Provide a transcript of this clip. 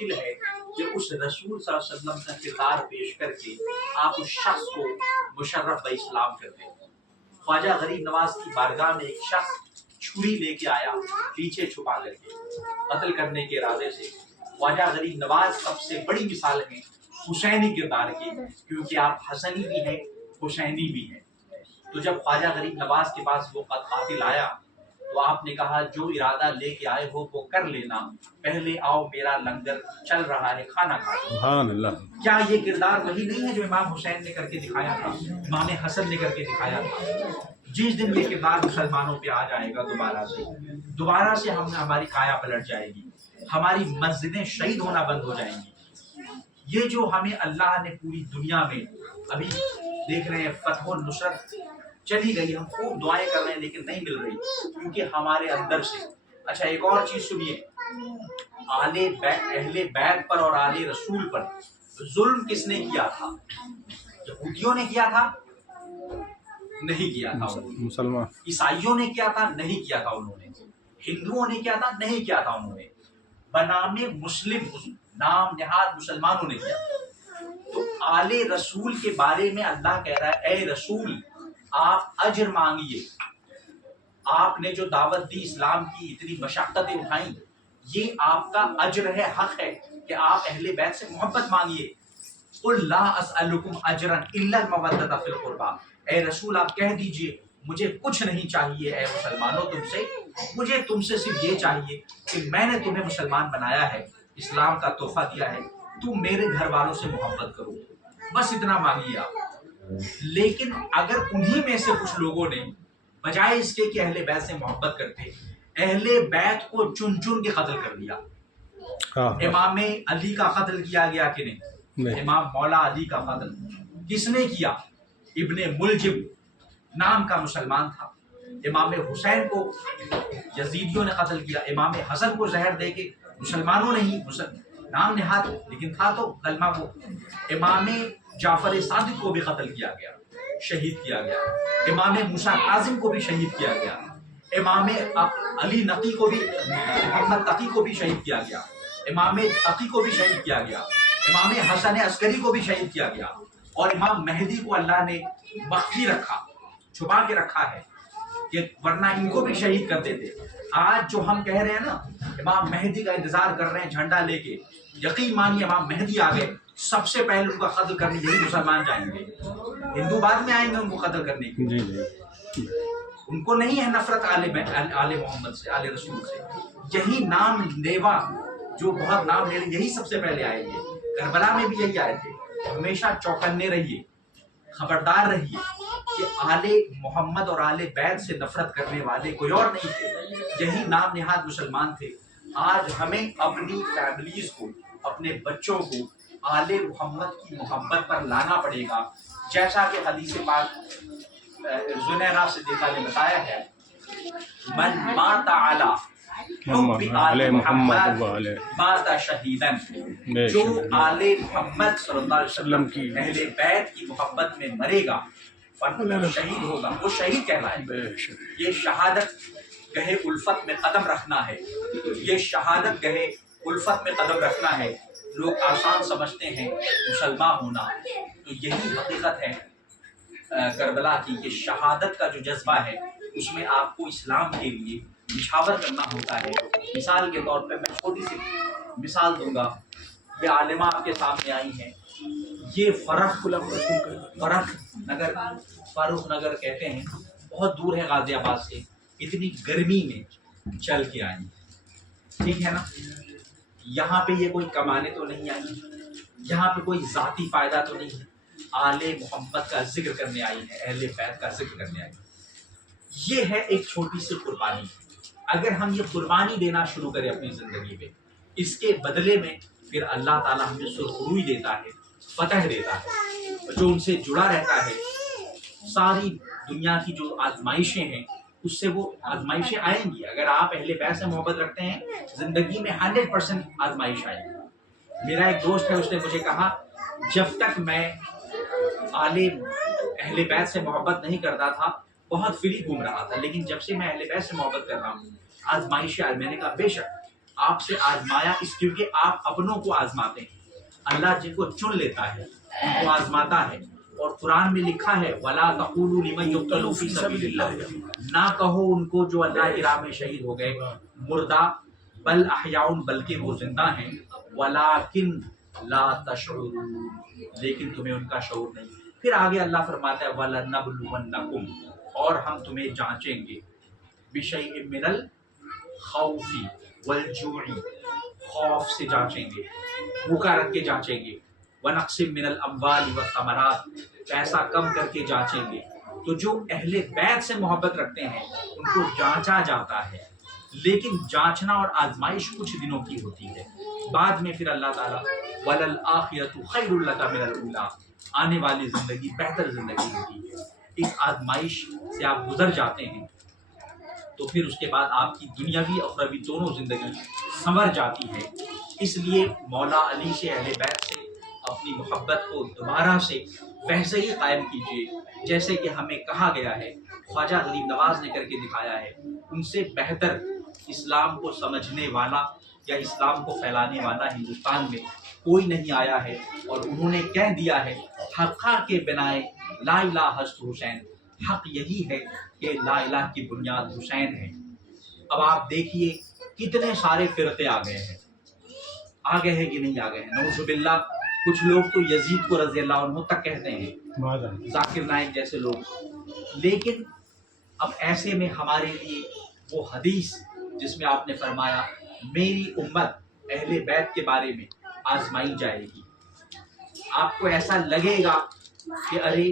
مشکل ہے کہ اس رسول صلی اللہ علیہ وسلم کا کردار پیش کر کے آپ اس شخص کو مشرف اسلام کر دیں۔ خواجہ غریب نواز کی بارگاہ میں ایک شخص چھری لے کے آیا پیچھے چھپا کر کے قتل کرنے کے ارادے سے۔ خواجہ غریب نواز سب سے بڑی مثال ہے حسینی کردار کی، کیونکہ آپ حسنی بھی ہیں حسینی بھی ہیں۔ تو جب خواجہ غریب نواز کے پاس وہ قاتل آیا تو آپ نے کہا جو ارادہ لے کے آئے ہو وہ کر لینا، پہلے آؤ میرا لنگر چل رہا ہے کھانا کھاؤ۔ سبحان اللہ۔ کیا یہ کردار وہی نہیں ہے جو امام حسین نے کر کے دکھایا تھا، امام حسن نے کر کے دکھایا تھا؟ جس دن یہ کردار مسلمانوں پہ آ جائے گا دوبارہ سے ہماری کایا پلٹ جائے گی، ہماری مسجدیں شہید ہونا بند ہو جائیں گی۔ یہ جو ہمیں اللہ نے پوری دنیا میں ابھی دیکھ رہے ہیں فتح و نصرت چلی گئی، ہم خوب دعائیں کر رہے ہیں لیکن نہیں مل رہی کیونکہ ہمارے اندر سے۔ اچھا ایک اور چیز سنیے، اہل بیت پر اور آل رسول پر ظلم کس نے کیا تھا؟ یہودیوں نے کیا تھا؟ نہیں کیا تھا مسلمان۔ عیسائیوں نے کیا تھا؟ نہیں کیا تھا انہوں نے۔ ہندوؤں نے کیا تھا؟ نہیں کیا تھا انہوں نے۔ بنام مسلم نام نہاد مسلمانوں نے کیا۔ تو آل رسول کے بارے میں اللہ کہہ رہا ہے اے رسول آپ اجر مانگیے، آپ نے جو دعوت دی اسلام کی اتنی مشقتیں اٹھائیں، یہ آپ کا اجر ہے، حق ہے کہ آپ اہل بیت سے محبت مانگیے۔ قل لا اسألکم اجرا الا المودۃ فی القربى، اے رسول آپ کہہ دیجئے مجھے کچھ نہیں چاہیے اے مسلمانوں تم سے، مجھے تم سے صرف یہ چاہیے کہ میں نے تمہیں مسلمان بنایا ہے، اسلام کا تحفہ دیا ہے، تم میرے گھر والوں سے محبت کرو، بس اتنا مانگیے آپ۔ لیکن اگر انہی میں سے کچھ لوگوں نے بجائے اس کے کہ اہل بیت سے محبت کرتے، اہل بیت کو چن چن کے قتل کر دیا۔ امام علی کا قتل کیا گیا کہ نہیں؟ امام مولا علی کا قتل کس نے کیا؟ ابن ملجم نام کا مسلمان تھا۔ امام حسین کو یزیدیوں نے قتل کیا، امام حسن کو زہر دے کے مسلمانوں نے ہی نام نہاد لیکن تھا تو کلمہ کو۔ امام جعفر صادق کو بھی قتل کیا گیا، شہید کیا گیا۔ امام موسیٰ کاظم کو بھی شہید کیا گیا۔ امام علی نقی کو بھی، محمد تقی کو بھی شہید کیا گیا۔ امام تقی کو بھی شہید کیا گیا۔ امام حسن عسکری کو بھی شہید کیا گیا۔ اور امام مہدی کو اللہ نے مخفی رکھا، چھپا کے رکھا ہے کہ ورنہ ان کو بھی شہید کر دیتے۔ آج جو ہم کہہ رہے ہیں نا امام مہدی کا انتظار کر رہے ہیں جھنڈا لے کے، یقین مانیے امام مہدی آ گئے، سب سے پہلے ان کا قتل کرنے یہی مسلمان جائیں گے، ہندو بعد میں آئیں گے ان کو قتل کرنے کے۔ ان کو نہیں ہے نفرت آل محمد سے، آل رسول سے، یہی نام لیوا جو بہت نام لے رہے یہی سب سے پہلے آئیں گے۔ کربلا میں بھی یہی آئے تھے۔ ہمیشہ چوکنے رہیے، خبردار رہیے کہ آل محمد اور آل بیت سے نفرت کرنے والے کوئی اور نہیں تھے، یہی نام نہاد مسلمان تھے۔ آج ہمیں اپنی فیملیز کو، اپنے بچوں کو آل محمد کی محبت پر لانا پڑے گا، جیسا کہ حدیث پاک زنیرہ صدیقہ نے بتایا ہے، من مات علی حب آل محمد مات شہیدن، جو آل محمد صلی اللہ علیہ وسلم کی اہل بیت کی محبت میں مرے گا شہید ہوگا، وہ شہید کہلائے۔ یہ شہادت گہے الفت میں قدم رکھنا ہے، یہ شہادت گہے الفت میں قدم رکھنا ہے۔ لوگ آسان سمجھتے ہیں مسلمان ہونا، تو یہی حقیقت ہے کربلا کی، یہ شہادت کا جو جذبہ ہے اس میں آپ کو اسلام کے لیے نچھاور کرنا ہوتا ہے۔ مثال کے طور پہ میں چھوٹی سی مثال دوں گا، یہ عالمہ آپ کے سامنے آئی ہیں، یہ فاروق نگر کہتے ہیں، بہت دور ہے غازی آباد سے، اتنی گرمی میں چل کے آئی، ٹھیک ہے نا؟ یہاں پہ یہ کوئی کمانے تو نہیں آئی، یہاں پہ کوئی ذاتی فائدہ تو نہیں ہے، آل محمد کا ذکر کرنے آئی ہے، اہل بیت کا ذکر کرنے آئی ہے۔ یہ ہے ایک چھوٹی سی قربانی۔ اگر ہم یہ قربانی دینا شروع کریں اپنی زندگی میں، اس کے بدلے میں پھر اللہ تعالیٰ ہمیں سرخروئی دیتا ہے، فتح دیتا ہے۔ جو ان سے جڑا رہتا ہے، ساری دنیا کی جو آزمائشیں ہیں اس سے وہ آزمائشیں آئیں گی۔ اگر آپ اہل بیت سے محبت رکھتے ہیں زندگی میں 100% آزمائش آئے گی۔ میرا ایک دوست ہے، اس نے مجھے کہا جب تک میں اہل بیت سے محبت نہیں کرتا تھا بہت فری گھوم رہا تھا، لیکن جب سے میں اہل بیت سے محبت کر رہا ہوں آزمائشیں آئی۔ میں نے کہا بے شک آپ سے آزمایا اس کیونکہ آپ اپنوں کو آزماتے ہیں. اللہ جن کو چن لیتا ہے ان کو آزماتا ہے. اور قرآن میں لکھا ہے وَلَا تَقُولُوا لِمَن يُقْتَلُ فِي سَبِيلِ اللَّهِ، نہ کہو ان کو جو اللہ کی راہ میں شہید ہو گئے مردہ، بل احیاء، بلکہ وہ زندہ ہیں، وَلَٰكِن لَا تَشْعُرُونَ، لیکن تمہیں ان کا شعور نہیں. پھر آگے اللہ فرماتا ہے وَلَنَبْلُوَنَّكُمْ، اور ہم تمہیں جانچیں گے، بِشَيْءٍ مِّنَ الْخَوْفِ وَالْجُوعِ، خوف سے جانچیں گے، بھوکا رکھ کے جانچیں گے، وَنَقْصٍ مِّنَ الْأَمْوَالِ وَالثَّمَرَاتِ، پیسہ کم کر کے جانچیں گے. تو جو اہل بیت سے محبت رکھتے ہیں ان کو جانچا جاتا ہے، لیکن جانچنا اور آزمائش کچھ دنوں کی ہوتی ہے، بعد میں پھر اللہ تعالیٰ وَلَلْآخِرَةُ خَيْرٌ لَكَ مِنَ الْأُولَىٰ، آنے والی زندگی بہتر زندگی ہوتی ہے. اس آزمائش سے آپ گزر جاتے ہیں تو پھر اس کے بعد آپ کی دنیاوی اور اخروی دونوں زندگی سنور جاتی ہے. اس لیے مولا علی سے، اہل بیت سے اپنی محبت کو دوبارہ سے ویسے ہی قائم کیجیے جیسے کہ ہمیں کہا گیا ہے، خواجہ غریب نواز نے کر کے دکھایا ہے. ان سے بہتر اسلام کو سمجھنے والا یا اسلام کو پھیلانے والا ہندوستان میں کوئی نہیں آیا ہے، اور انہوں نے کہہ دیا ہے حقہ کے بنائے لا الہ ہست حسین، حق یہی ہے کہ لا الہ کی بنیاد حسین ہے. اب آپ دیکھیے کتنے سارے فرقے آ گئے ہیں کہ نہیں آ گئے ہیں. نعوذ باللہ، کچھ لوگ تو یزید کو رضی اللہ عنہ تک کہتے ہیں، ذاکر نائک جیسے لوگ. لیکن اب ایسے میں ہمارے لیے وہ حدیث جس میں آپ نے فرمایا میری امت اہل بیت کے بارے میں آزمائی جائے گی، آپ کو ایسا لگے گا کہ ارے